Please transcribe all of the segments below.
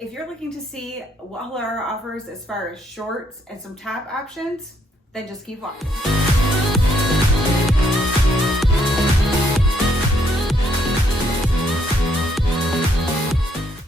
If you're looking to see what Halara offers as far as shorts and some top options, then just keep watching.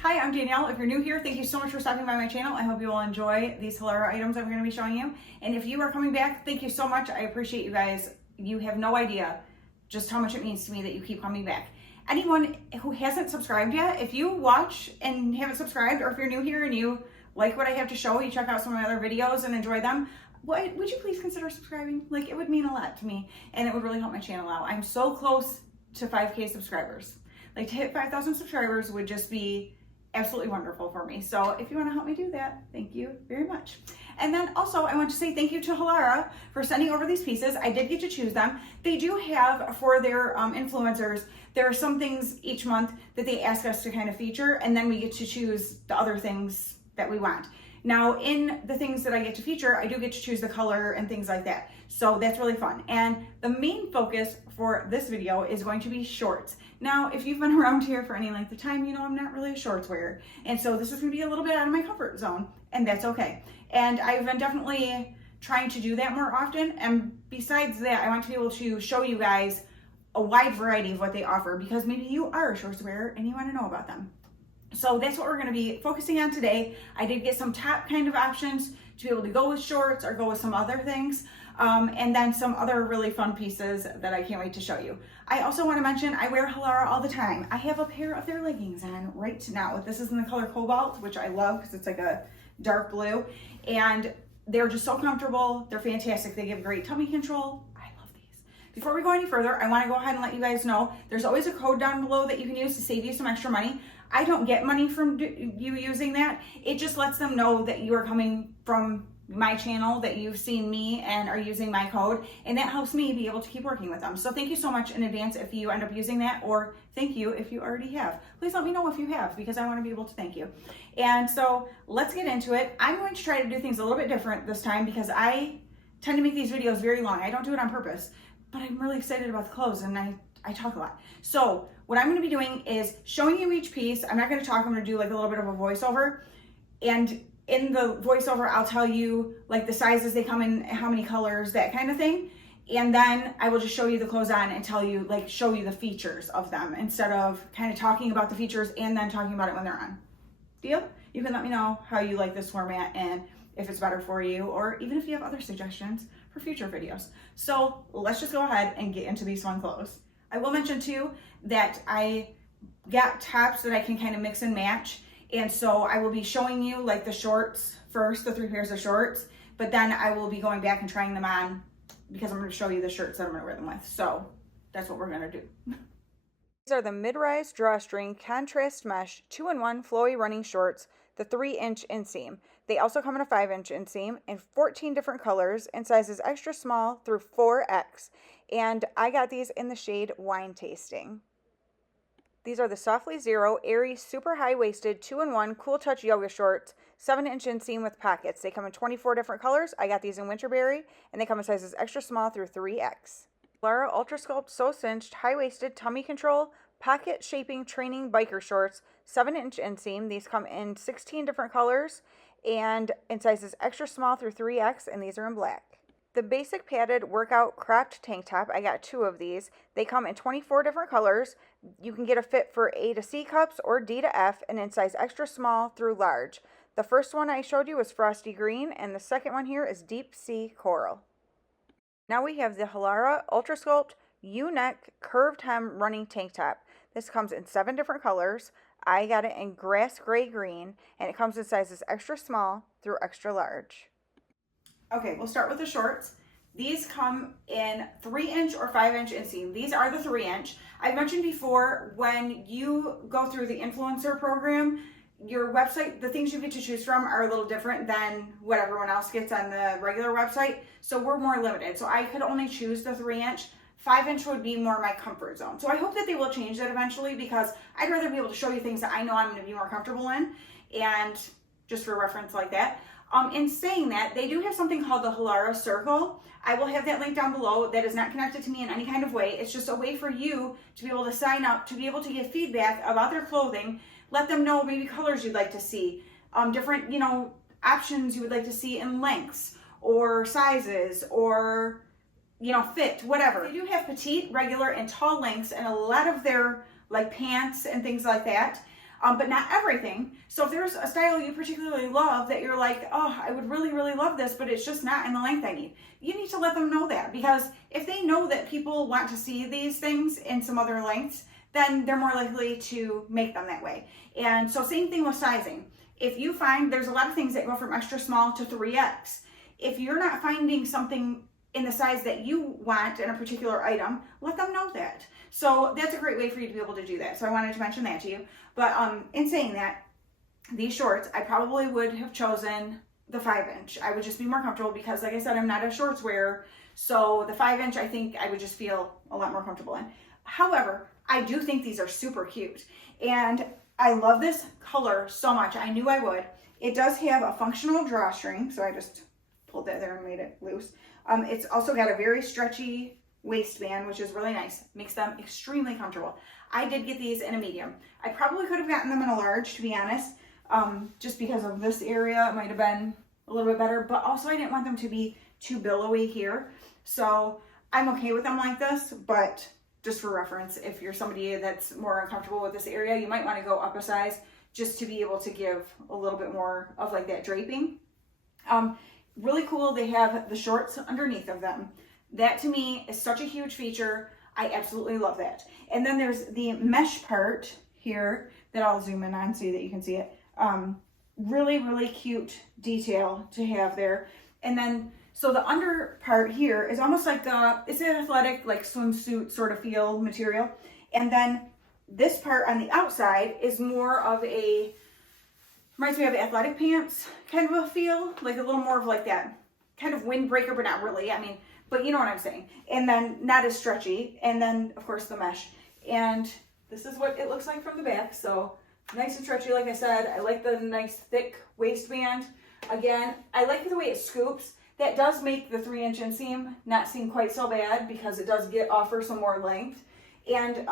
Hi, I'm Danielle. If you're new here, thank you so much for stopping by my channel. I hope you will enjoy these Halara items I'm going to be showing you. And if you are coming back, thank you so much. I appreciate you guys. You have no idea just how much it means to me that you keep coming back. Anyone who hasn't subscribed yet, if you watch and haven't subscribed, or if you're new here and you like what I have to show, you check out some of my other videos and enjoy them, would you please consider subscribing? Like, it would mean a lot to me, and it would really help my channel out. I'm so close to 5K subscribers. Like, to hit 5,000 subscribers would just be absolutely wonderful for me. So if you want to help me do that, thank you very much. And then also I want to say thank you to Halara for sending over these pieces. I did get to choose them. They do have, for their influencers, there are some things each month that they ask us to kind of feature, and then we get to choose the other things that we want. Now, in the things that I get to feature, I do get to choose the color and things like that. So that's really fun. And the main focus for this video is going to be shorts. Now, if you've been around here for any length of time, you know I'm not really a shorts wearer. And so this is gonna be a little bit out of my comfort zone, and that's okay. And I've been definitely trying to do that more often. And besides that, I want to be able to show you guys a wide variety of what they offer, because maybe you are a shorts wearer and you wanna know about them. So that's what we're gonna be focusing on today. I did get some top kind of options to be able to go with shorts or go with some other things. And then some other really fun pieces that I can't wait to show you. I also want to mention I wear Halara all the time. I have a pair of their leggings on right now. This is in the color Cobalt, which I love because it's like a dark blue. And they're just so comfortable. They're fantastic. They give great tummy control. I love these. Before we go any further, I want to go ahead and let you guys know there's always a code down below that you can use to save you some extra money. I don't get money from you using that. It just lets them know that you are coming from my channel, that you've seen me and are using my code, and that helps me be able to keep working with them. So thank you so much in advance if you end up using that, or thank you if you already have. Please let me know if you have, because I want to be able to thank you. And so let's get into it. I'm going to try to do things a little bit different this time because I tend to make these videos very long. I don't do it on purpose, but I'm really excited about the clothes, and I talk a lot. So what I'm going to be doing is showing you each piece. I'm not going to talk. I'm going to do like a little bit of a voiceover, and in the voiceover, I'll tell you like the sizes they come in, how many colors, that kind of thing. And then I will just show you the clothes on and tell you, like, show you the features of them instead of kind of talking about the features and then talking about it when they're on. Deal? You can let me know how you like this format and if it's better for you, or even if you have other suggestions for future videos. So let's just go ahead and get into these fun clothes. I will mention too that I got tops that I can kind of mix and match. And so I will be showing you like the shorts first, the 3 pairs of shorts, but then I will be going back and trying them on because I'm going to show you the shirts that I'm going to wear them with. So that's what we're going to do. These are the mid-rise drawstring contrast mesh 2-in-1 flowy running shorts, the 3-inch inseam. They also come in a 5-inch inseam in 14 different colors and sizes extra small through 4X. And I got these in the shade Winetasting. These are the Softlyzero Airy super high-waisted 2-in-1 cool touch yoga shorts, 7-inch inseam with pockets. They come in 24 different colors. I got these in Winterberry, and they come in sizes extra small through 3X. Halara UltraSculpt SoCinched high-waisted tummy control pocket shaping training biker shorts, 7-inch inseam. These come in 16 different colors and in sizes extra small through 3X, and these are in black. The basic padded workout cropped tank top, I got 2 of these. They come in 24 different colors. You can get a fit for A to C cups or D to F, and in size extra small through large. The first one I showed you was Frosty Green, and the second one here is Deep Sea Coral. Now we have the Halara UltraSculpt U-neck curved hem running tank top. This comes in 7 different colors. I got it in grass gray green, and it comes in sizes extra small through extra large. Okay, we'll start with the shorts. These come in 3-inch or 5-inch inseam. These are the 3-inch. I've mentioned before, when you go through the influencer program, your website, the things you get to choose from are a little different than what everyone else gets on the regular website. So we're more limited. So I could only choose the 3-inch. 5-inch would be more my comfort zone. So I hope that they will change that eventually, because I'd rather be able to show you things that I know I'm going to be more comfortable in, and just for reference like that. In saying that, they do have something called the Halara Circle. I will have that link down below. That is not connected to me in any kind of way. It's just a way for you to be able to sign up, to be able to give feedback about their clothing, Let them know maybe colors you'd like to see, different, you know, options you would like to see in lengths or sizes or, you know, fit, whatever. They do have petite, regular, and tall lengths and a lot of their like pants and things like that. But not everything. So if there's a style you particularly love that you're like, oh, I would really, really love this, but it's just not in the length I need, you need to let them know that, because if they know that people want to see these things in some other lengths, then they're more likely to make them that way. And so same thing with sizing. If you find there's a lot of things that go from extra small to 3X, if you're not finding something in the size that you want in a particular item, let them know that. So that's a great way for you to be able to do that. So I wanted to mention that to you. But in saying that, these shorts, I probably would have chosen the 5-inch. I would just be more comfortable because, like I said, I'm not a shorts wearer. So the 5-inch, I think I would just feel a lot more comfortable in. However, I do think these are super cute. And I love this color so much. I knew I would. It does have a functional drawstring. So I just pulled that there and made it loose. It's also got a very stretchy waistband, which is really nice. Makes them extremely comfortable. I did get these in a medium. I probably could have gotten them in a large, to be honest, just because of this area. It might have been a little bit better, but also I didn't want them to be too billowy here. So I'm okay with them like this, but just for reference, if you're somebody that's more uncomfortable with this area, you might want to go up a size just to be able to give a little bit more of like that draping. Really cool. They have the shorts underneath of them. That to me is such a huge feature. I absolutely love that. And then there's the mesh part here that I'll zoom in on so that you can see it. Really, really cute detail to have there. And then, so the under part here is almost like it's an athletic, like swimsuit sort of feel material. And then this part on the outside is more of reminds me of athletic pants kind of a feel, like a little more of like that kind of windbreaker, but not really. I mean, but you know what I'm saying. And then not as stretchy. And then of course the mesh. And this is what it looks like from the back. So nice and stretchy, like I said. I like the nice thick waistband. Again, I like the way it scoops. That does make the 3-inch inseam not seem quite so bad because it does offer some more length. And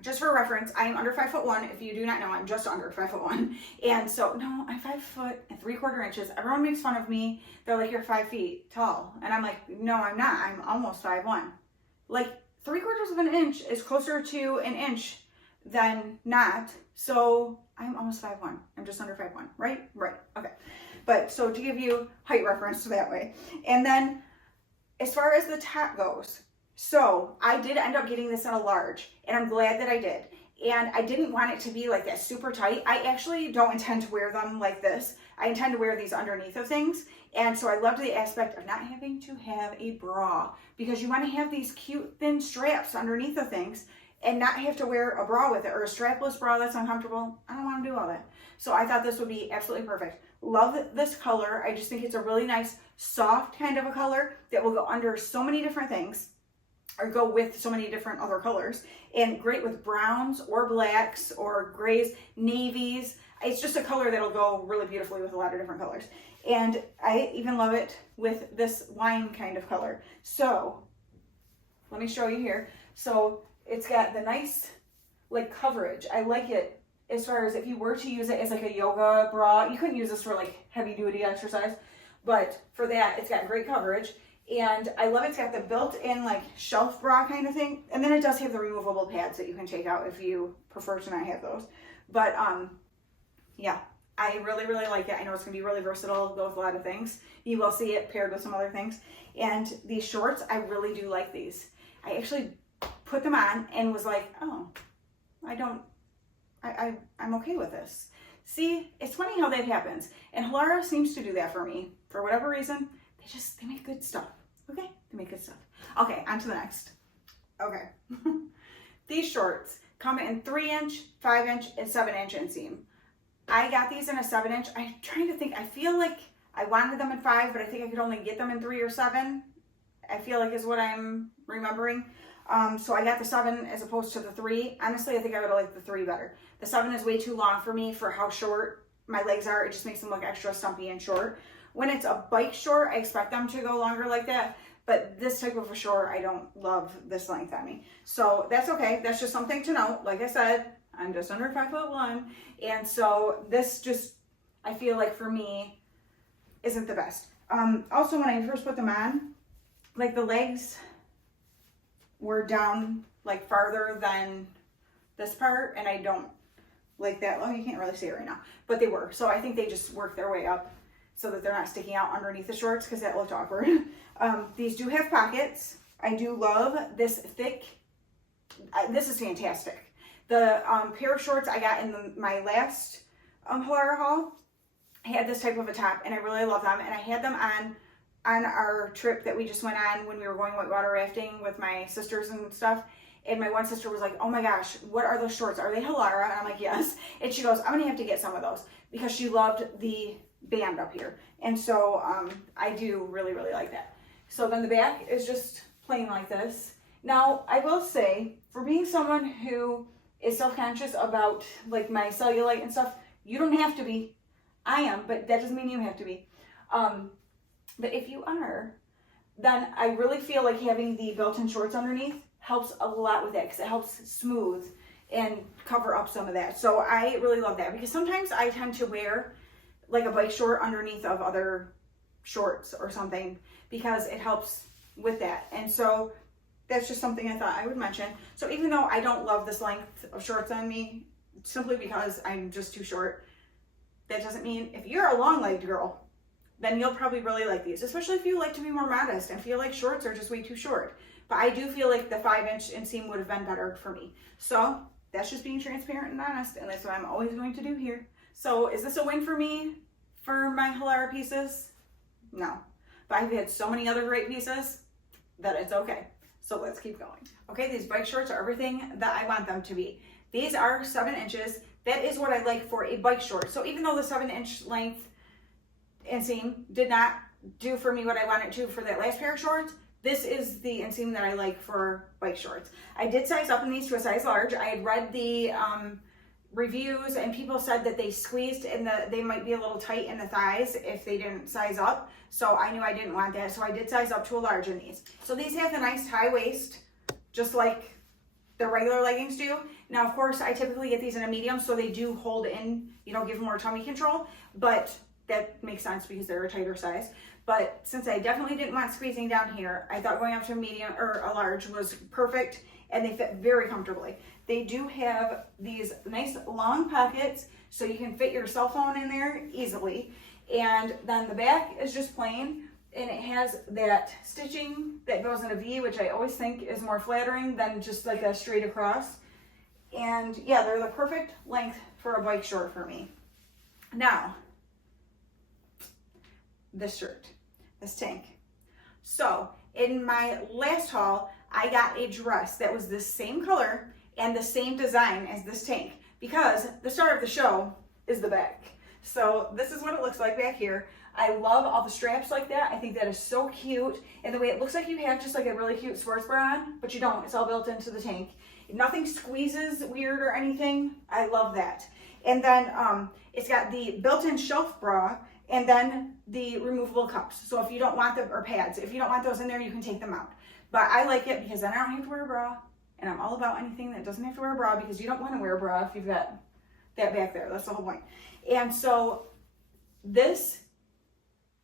just for reference, I am under 5'1". If you do not know, I'm just under 5'1". And so, no, I'm 5'3¼ Everyone makes fun of me. They're like, you're 5 feet tall. And I'm like, no, I'm not. I'm almost 5'1". Like 3/4 of an inch is closer to an inch than not. So I'm almost 5'1". I'm just under 5'1", right? Right. Okay. But so to give you height reference that way. And then as far as the top goes, so I did end up getting this in a large, and I'm glad that I did. And I didn't want it to be like that super tight. I actually don't intend to wear them like this. I intend to wear these underneath of things. And so I loved the aspect of not having to have a bra, because you want to have these cute thin straps underneath of things and not have to wear a bra with it, or a strapless bra that's uncomfortable. I don't want to do all that. So I thought this would be absolutely perfect. Love this color. I just think it's a really nice, soft kind of a color that will go under so many different things, or go with so many different other colors, and great with browns or blacks or grays, navies. It's just a color that'll go really beautifully with a lot of different colors. And I even love it with this wine kind of color. So let me show you here. So it's got the nice like coverage. I like it as far as if you were to use it as like a yoga bra. You couldn't use this for like heavy duty exercise, but for that it's got great coverage. And I love it's got the built-in like shelf bra kind of thing. And then it does have the removable pads that you can take out if you prefer to not have those. But yeah, I really, really like it. I know it's gonna be really versatile, go with a lot of things. You will see it paired with some other things. And these shorts, I really do like these. I actually put them on and was like, oh, I'm okay with this. See, it's funny how that happens. And Halara seems to do that for me. For whatever reason, they make good stuff. Okay, they make good stuff. Okay, on to the next. Okay. These shorts come in 3-inch, 5-inch, and 7-inch inseam. I got these in a 7-inch. I'm trying to think. I feel like I wanted them in 5, but I think I could only get them in 3 or 7. I feel like is what I'm remembering. So I got the 7 as opposed to the 3. Honestly, I think I would have liked the 3 better. The 7 is way too long for me for how short my legs are. It just makes them look extra stumpy and short. When it's a bike short, I expect them to go longer like that. But this type of a short, I don't love this length on me. So that's okay. That's just something to note. Like I said, I'm just under 5'1", and so this just, I feel like for me, isn't the best. Also, when I first put them on, like the legs were down like farther than this part, and I don't like that. Oh, you can't really see it right now, but they were. So I think they just worked their way up so that they're not sticking out underneath the shorts, because that looked awkward. These do have pockets. I do love this thick, this is fantastic. The pair of shorts I got in my last Halara haul had this type of a top, and I really love them, and I had them on our trip that we just went on when we were going whitewater rafting with my sisters and stuff. And my one sister was like, oh my gosh, what are those shorts? Are they Halara? And I'm like, yes. And she goes, I'm gonna have to get some of those, because she loved the band up here. And so I do really, really like that. So then the back is just plain like this. Now, I will say, for being someone who is self-conscious about like my cellulite and stuff, you don't have to be. I am, but that doesn't mean you have to be. But if you are, then I really feel like having the built-in shorts underneath helps a lot with that, because it helps smooth and cover up some of that. So I really love that, because sometimes I tend to wear like a bike short underneath of other shorts or something, because it helps with that. And so that's just something I thought I would mention. So even though I don't love this length of shorts on me, simply because I'm just too short, that doesn't mean if you're a long-legged girl, then you'll probably really like these, especially if you like to be more modest and feel like shorts are just way too short. But I do feel like the 5-inch inseam would have been better for me. So that's just being transparent and honest, and that's what I'm always going to do here. So is this a win for me for my Halara pieces? No. But I've had so many other great pieces that it's okay. So let's keep going. Okay, these bike shorts are everything that I want them to be. These are 7 inches. That is what I like for a bike short. So even though the 7-inch length inseam did not do for me what I wanted to for that last pair of shorts, this is the inseam that I like for bike shorts. I did size up in these to a size large. I had read the reviews, and people said that they squeezed and they might be a little tight in the thighs if they didn't size up. So I knew I didn't want that. So I did size up to a large in these. So these have a nice high waist, just like the regular leggings do. Now, of course, I typically get these in a medium, so they do hold in, you know, give more tummy control, but that makes sense because they're a tighter size. But since I definitely didn't want squeezing down here, I thought going up to a medium or a large was perfect, and they fit very comfortably. They do have these nice long pockets, so you can fit your cell phone in there easily. And then the back is just plain, and it has that stitching that goes in a V, which I always think is more flattering than just like a straight across. And yeah, they're the perfect length for a bike short for me. Now, this shirt, this tank. So in my last haul, I got a dress that was the same color and the same design as this tank, because the star of the show is the back. So this is what it looks like back here. I love all the straps like that. I think that is so cute. And the way it looks like you have just like a really cute sports bra on, but you don't. It's all built into the tank. Nothing squeezes weird or anything. I love that. And then it's got the built-in shelf bra, and then the removable cups. So if you don't want them, or pads, if you don't want those in there, you can take them out. But I like it because then I don't have to wear a bra, and I'm all about anything that doesn't have to wear a bra, because you don't want to wear a bra if you've got that back there. That's the whole point. And so this,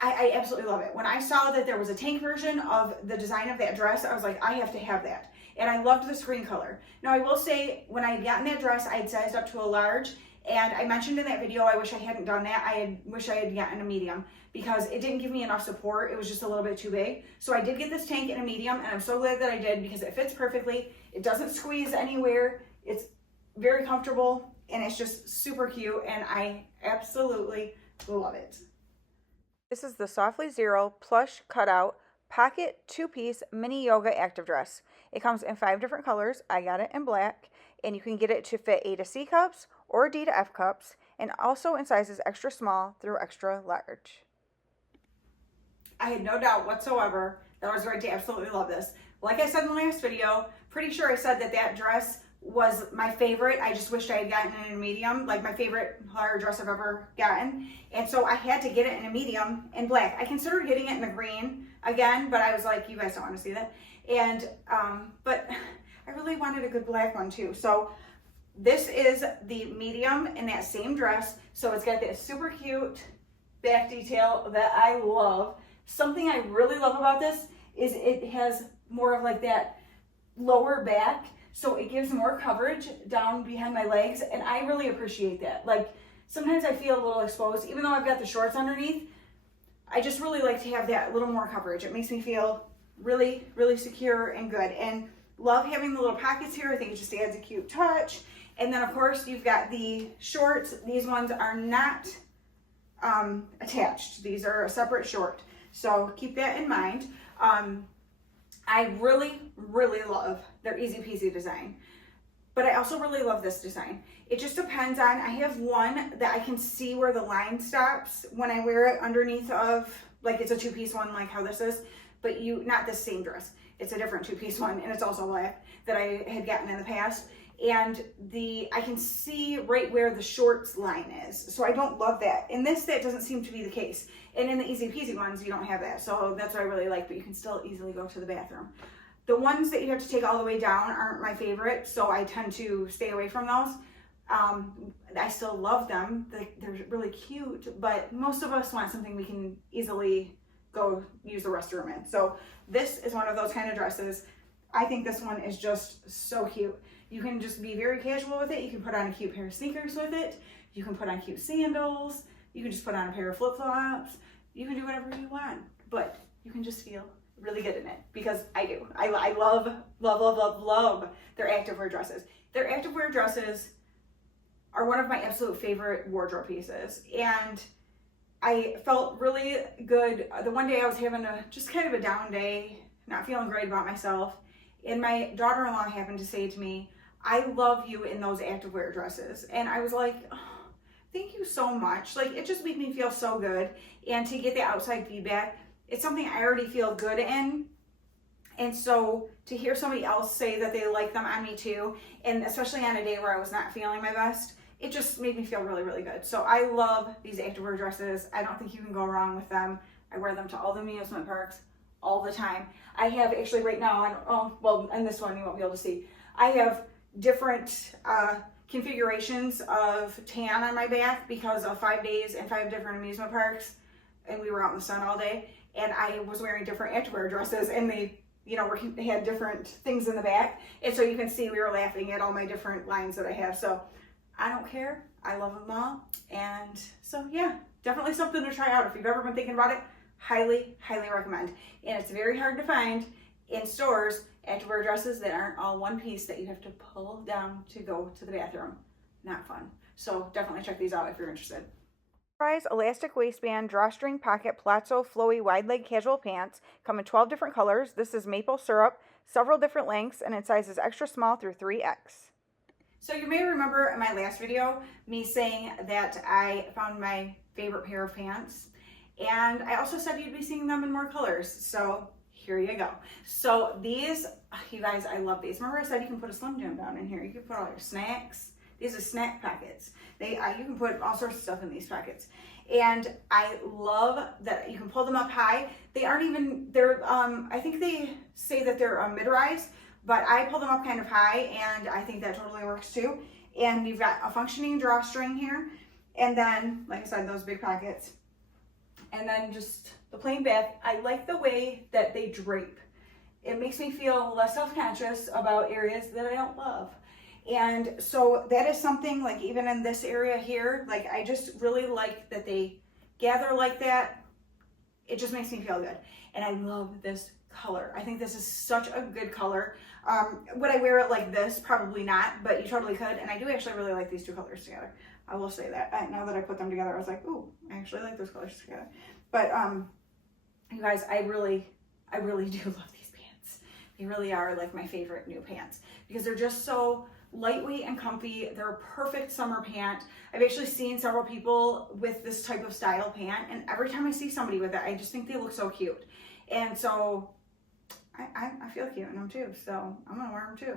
I absolutely love it. When I saw that there was a tank version of the design of that dress, I was like, I have to have that. And I loved the screen color. Now I will say, when I had gotten that dress, I had sized up to a large, and I mentioned in that video, I wish I hadn't done that. I wish I had gotten a medium, because it didn't give me enough support. It was just a little bit too big. So I did get this tank in a medium, and I'm so glad that I did, because it fits perfectly. It doesn't squeeze anywhere. It's very comfortable, and it's just super cute, and I absolutely love it. This is the Softlyzero Plush Cutout Pocket 2-piece Mini Yoga Active Dress. It comes in 5 different colors. I got it in black, and you can get it to fit A to C cups or D to F cups, and also in sizes extra small through extra large. I had no doubt whatsoever that I was ready to absolutely love this. Like I said in the last video, pretty sure I said that that dress was my favorite. I just wished I had gotten it in a medium, like my favorite Halara dress I've ever gotten. And so I had to get it in a medium in black. I considered getting it in the green again, but I was like, you guys don't want to see that. And, but I really wanted a good black one too. So This is the medium in that same dress. So it's got that super cute back detail that I love. Something I really love about this is it has more of like that lower back. So it gives more coverage down behind my legs. And I really appreciate that. Like sometimes I feel a little exposed, even though I've got the shorts underneath. I just really like to have that little more coverage. It makes me feel really, really secure and good. And love having the little pockets here. I think it just adds a cute touch. And then of course you've got the shorts. These ones are not attached. These are a separate short. So keep that in mind. I really, really love their easy peasy design. But I also really love this design. It just depends on, I have one that I can see where the line stops when I wear it underneath of, like it's a two-piece one like how this is, but not the same dress. It's a different two-piece one and it's also black that I had gotten in the past. And I can see right where the shorts line is. So I don't love that. In this, that doesn't seem to be the case. And in the easy peasy ones, you don't have that. So that's what I really like, but you can still easily go to the bathroom. The ones that you have to take all the way down aren't my favorite, so I tend to stay away from those. I still love them. They're really cute, but most of us want something we can easily go use the restroom in. So this is one of those kind of dresses. I think this one is just so cute. You can just be very casual with it. You can put on a cute pair of sneakers with it. You can put on cute sandals. You can just put on a pair of flip-flops. You can do whatever you want, but you can just feel really good in it, because I do. I love, love, love, love, love their activewear dresses. Their activewear dresses are one of my absolute favorite wardrobe pieces, and I felt really good. The one day I was having just kind of a down day, not feeling great about myself, and my daughter-in-law happened to say to me, I love you in those activewear dresses. And I was like, oh, thank you so much. Like, it just made me feel so good. And to get the outside feedback, it's something I already feel good in. And so to hear somebody else say that they like them on me too, and especially on a day where I was not feeling my best, it just made me feel really, really good. So I love these activewear dresses. I don't think you can go wrong with them. I wear them to all the amusement parks all the time. I have actually right now, and this one you won't be able to see, I have different configurations of tan on my back because of 5 days and 5 different amusement parks, and we were out in the sun all day, and I was wearing different activewear dresses, and they had different things in the back, and so you can see we were laughing at all my different lines that I have. So I don't care. I love them all. And so yeah, definitely something to try out. If you've ever been thinking about it, highly, highly recommend. And it's very hard to find in stores activewear dresses that aren't all one piece that you have to pull down to go to the bathroom. Not fun. So definitely check these out if you're interested. Rise elastic waistband, drawstring pocket, Palazzo, flowy, wide leg casual pants come in 12 different colors. This is maple syrup, several different lengths, and in sizes extra small through 3X. So you may remember in my last video me saying that I found my favorite pair of pants, and I also said you'd be seeing them in more colors. So here you go. So these, you guys, I love these. Remember I said you can put a Slim Jim down in here. You can put all your snacks. These are snack pockets. You can put all sorts of stuff in these pockets. And I love that you can pull them up high. They aren't even, I think they say that they're mid-rise, but I pull them up kind of high, and I think that totally works too. And you've got a functioning drawstring here. And then, like I said, those big pockets. And then just the plain back. I like the way that they drape. It makes me feel less self-conscious about areas that I don't love. And so that is something, like even in this area here, like I just really like that they gather like that. It just makes me feel good. And I love this color. I think this is such a good color. Would I wear it like this? Probably not, but you totally could. And I do actually really like these two colors together. I will say that. Now that I put them together, I was like, ooh, I actually like those colors together. But you guys, I really do love these pants. They really are like my favorite new pants because they're just so lightweight and comfy. They're a perfect summer pant. I've actually seen several people with this type of style pant, and every time I see somebody with it, I just think they look so cute. And so I feel cute in them too, so I'm gonna wear them too.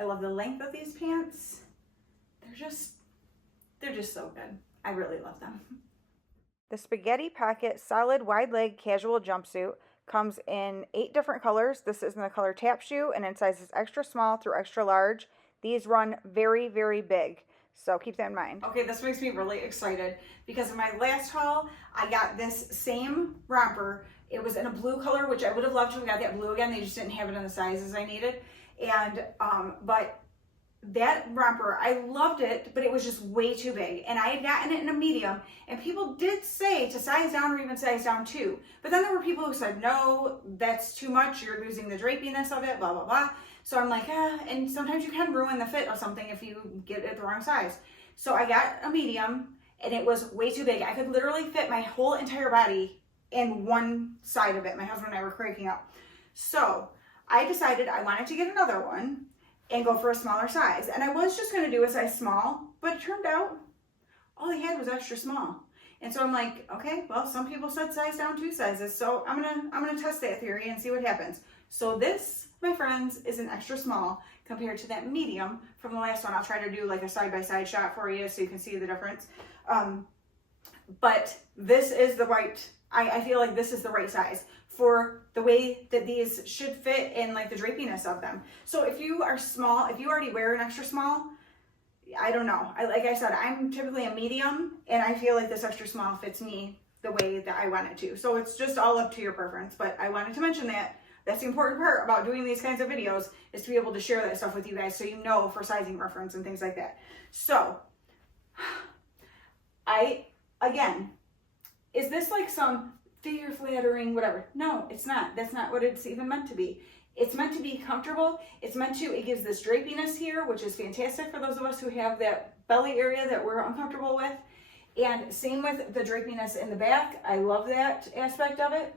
I love the length of these pants. They're just so good. I really love them. The spaghetti pocket solid wide leg casual jumpsuit comes in 8 different colors. This is in the color tap shoe and in sizes extra small through extra large. These run very, very big. So keep that in mind. Okay, this makes me really excited because in my last haul, I got this same romper. It was in a blue color, which I would have loved to have got that blue again. They just didn't have it in the sizes I needed. And, but that romper, I loved it, but it was just way too big. And I had gotten it in a medium, and people did say to size down or even size down too. But then there were people who said, no, that's too much. You're losing the drapiness of it, blah, blah, blah. So I'm like, and sometimes you can ruin the fit of something if you get it the wrong size. So I got a medium, and it was way too big. I could literally fit my whole entire body in one side of it. My husband and I were cracking up. So I decided I wanted to get another one and go for a smaller size. And I was just gonna do a size small, but it turned out all he had was extra small. And so I'm like, okay, well, some people said size down 2 sizes, so I'm gonna test that theory and see what happens. So this, my friends, is an extra small compared to that medium from the last one. I'll try to do like a side-by-side shot for you so you can see the difference. But this is the right, I feel like this is the right size for the way that these should fit and like the drapiness of them. So if you are small, if you already wear an extra small, I don't know. Like I said, I'm typically a medium, and I feel like this extra small fits me the way that I want it to. So it's just all up to your preference, but I wanted to mention that. That's the important part about doing these kinds of videos, is to be able to share that stuff with you guys so you know for sizing reference and things like that. So again, is this like some figure flattering, whatever? No, it's not. That's not what it's even meant to be. It's meant to be comfortable. It gives this drapiness here, which is fantastic for those of us who have that belly area that we're uncomfortable with. And same with the drapiness in the back. I love that aspect of it.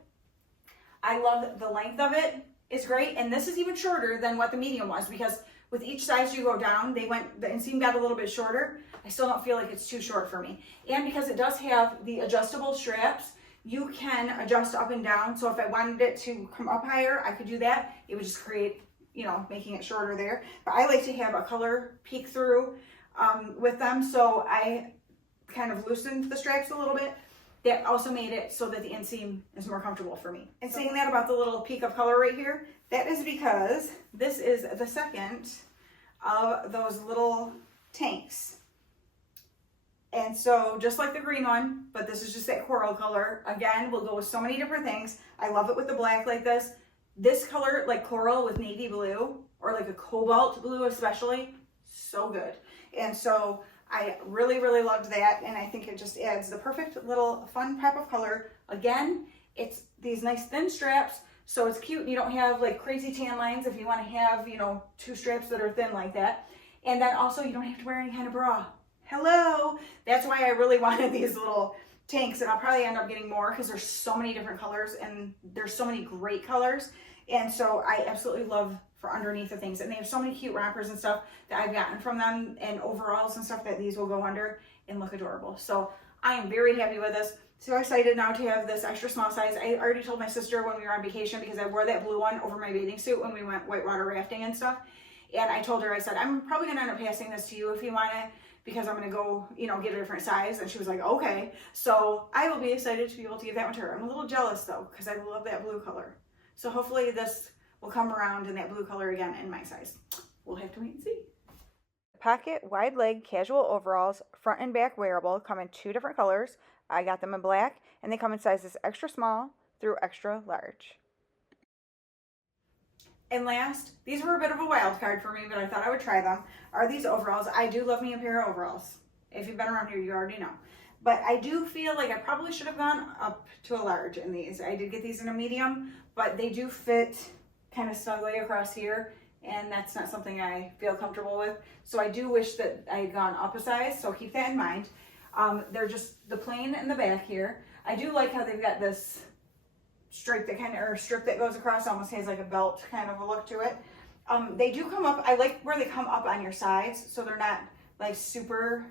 I love the length of it. It's great. And this is even shorter than what the medium was, because with each size you go down, the inseam got a little bit shorter. I still don't feel like it's too short for me. And because it does have the adjustable straps, you can adjust up and down. So if I wanted it to come up higher, I could do that. It would just create, you know, making it shorter there. But I like to have a color peek through with them. So I kind of loosened the straps a little bit. That also made it so that the inseam is more comfortable for me. And saying that about the little peak of color right here, that is because this is the second of those little tanks. And so just like the green one, but this is just that coral color. Again, we'll go with so many different things. I love it with the black like this. This color, like coral with navy blue, or like a cobalt blue especially, so good. And so I really, really loved that, and I think it just adds the perfect little fun pop of color. Again, it's these nice thin straps, so it's cute. You don't have like crazy tan lines if you want to have, you know, 2 straps that are thin like that. And then also you don't have to wear any kind of bra. Hello! That's why I really wanted these little tanks, and I'll probably end up getting more because there's so many different colors, and there's so many great colors. And so I absolutely love for underneath the things, and they have so many cute rompers and stuff that I've gotten from them, and overalls and stuff that these will go under and look adorable. So I am very happy with this. So excited now to have this extra small size. I already told my sister when we were on vacation, because I wore that blue one over my bathing suit when we went whitewater rafting and stuff, and I told her, I said, I'm probably gonna end up passing this to you if you want it, because I'm gonna go, you know, get a different size. And she was like, okay. So I will be excited to be able to give that one to her. I'm a little jealous though, because I love that blue color. So hopefully this will come around in that blue color again in my size. We'll have to wait and see. Pocket wide leg casual overalls, front and back wearable, come in 2 different colors. I got them in black, and they come in sizes extra small through extra large. And last, these were a bit of a wild card for me, but I thought I would try them, are these overalls. I do love me a pair of overalls. If you've been around here, you already know. But I do feel like I probably should have gone up to a large in these. I did get these in a medium, but they do fit kind of snugly across here, and that's not something I feel comfortable with. So I do wish that I had gone up a size, so keep that in mind. They're just the plain in the back here. I do like how they've got this stripe that kind of, or strip that goes across, almost has like a belt kind of a look to it. They do come up, I like where they come up on your sides, so they're not like super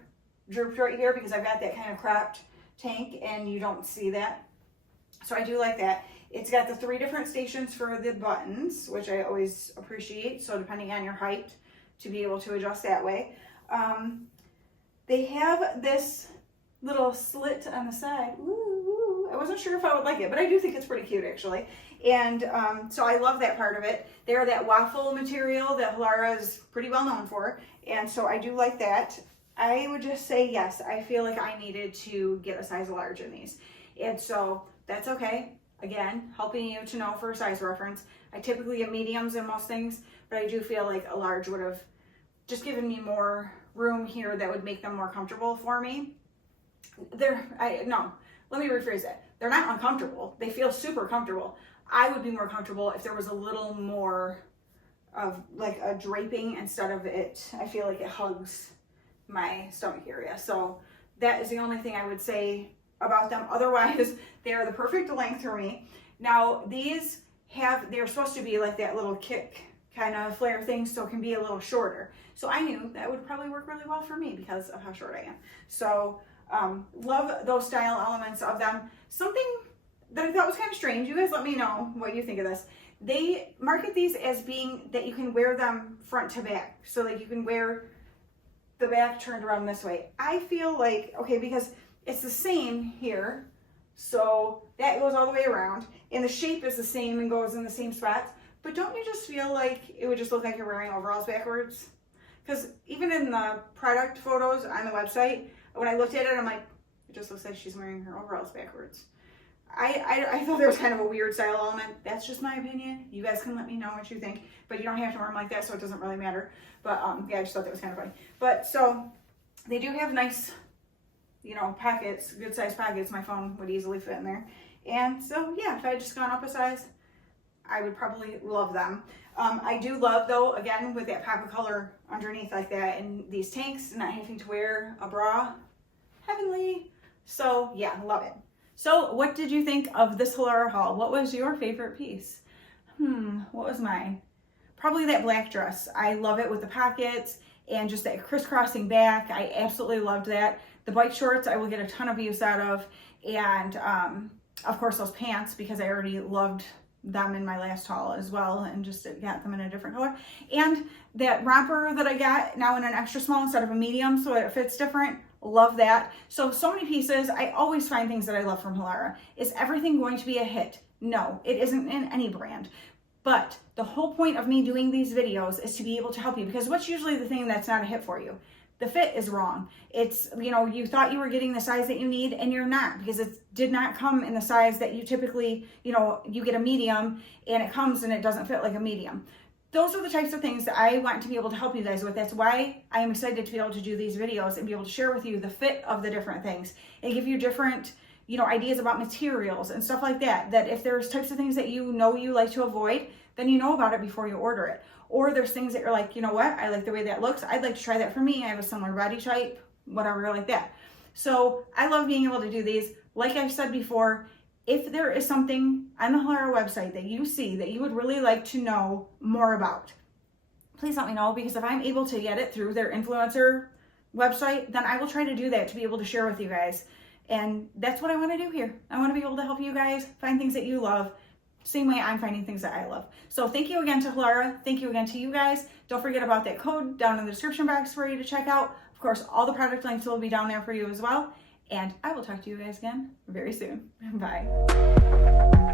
drooped right here, because I've got that kind of cropped tank and you don't see that. So I do like that. It's got the 3 different stations for the buttons, which I always appreciate. So depending on your height, to be able to adjust that way. They have this little slit on the side. Ooh, I wasn't sure if I would like it, but I do think it's pretty cute actually. And so I love that part of it. They're that waffle material that Halara is pretty well known for. And so I do like that. I would just say yes, I feel like I needed to get a size large in these. And so that's okay. Again, helping you to know for size reference. I typically get mediums in most things, but I do feel like a large would have just given me more room here that would make them more comfortable for me. No, let me rephrase that. They're not uncomfortable. They feel super comfortable. I would be more comfortable if there was a little more of like a draping instead of it. I feel like it hugs my stomach area. So that is the only thing I would say about them. Otherwise, they are the perfect length for me. Now these they're supposed to be like that little kick kind of flare thing, so it can be a little shorter. So I knew that would probably work really well for me because of how short I am. So love those style elements of them. Something that I thought was kind of strange, you guys let me know what you think of this. They market these as being that you can wear them front to back. So like you can wear the back turned around this way. I feel like, okay, because it's the same here, so that goes all the way around, and the shape is the same and goes in the same spots, but don't you just feel like it would just look like you're wearing overalls backwards? Because even in the product photos on the website, when I looked at it, I'm like, it just looks like she's wearing her overalls backwards. I thought there was kind of a weird style element. That's just my opinion. You guys can let me know what you think, but you don't have to wear them like that, so it doesn't really matter. But yeah, I just thought that was kind of funny. But so they do have nice, you know, pockets, good size pockets. My phone would easily fit in there. And so yeah, if I had just gone up a size, I would probably love them. I do love though, again, with that pop of color underneath like that and these tanks, not having to wear a bra. Heavenly. So yeah, love it. So what did you think of this Halara haul? What was your favorite piece? What was mine? Probably that black dress. I love it with the pockets and just that crisscrossing back. I absolutely loved that. The bike shorts I will get a ton of use out of. And of course those pants, because I already loved them in my last haul as well and just got them in a different color. And that romper that I got now in an extra small instead of a medium, so it fits different. Love that. So many pieces. I always find things that I love from Halara. Is everything going to be a hit? No, it isn't in any brand. But the whole point of me doing these videos is to be able to help you, because what's usually the thing that's not a hit for you? The fit is wrong. It's, you know, you thought you were getting the size that you need and you're not, because it did not come in the size that you typically, you know, you get a medium and it comes and it doesn't fit like a medium. Those are the types of things that I want to be able to help you guys with. That's why I am excited to be able to do these videos and be able to share with you the fit of the different things and give you different, you know, ideas about materials and stuff like that. That if there's types of things that you know you like to avoid, then you know about it before you order it. Or there's things that you're like, you know what, I like the way that looks. I'd like to try that for me. I have a similar body type, whatever like that. So I love being able to do these. Like I've said before, if there is something on the Halara website that you see that you would really like to know more about, please let me know, because if I'm able to get it through their influencer website, then I will try to do that to be able to share with you guys. And that's what I want to do here. I want to be able to help you guys find things that you love, same way I'm finding things that I love. So thank you again to Halara. Thank you again to you guys. Don't forget about that code down in the description box for you to check out. Of course, all the product links will be down there for you as well. And I will talk to you guys again very soon. Bye.